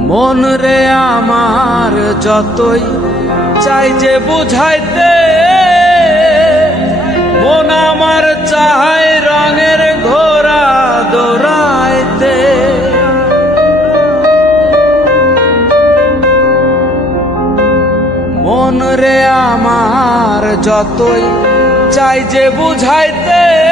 মন রে আমার যতই চাই যে বুঝাইতে, মন আমার চাহাই রঙের ঘোরা দৌড়াইতে। মন রে আমার যতই চাই যে বুঝাইতে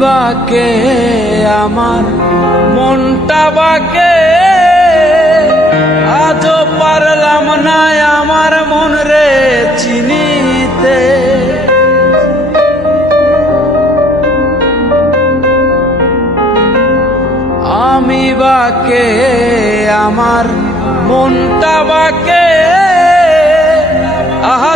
বাকে, আমার মনটা বাকে। আজও পারলাম না আমার মন রে চিনিতে। আমি বাকে, আমার মনটা বাকে। আজও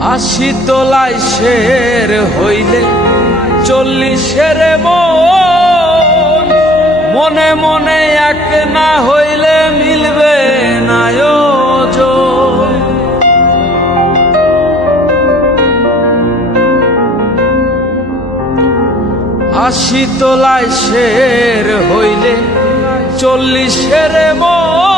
আশি তোলাই শের হইলে চল্লিশের মন মনে এক না হইলে মিলবে না। আশি তোলায় শের হইলে চল্লিশের মন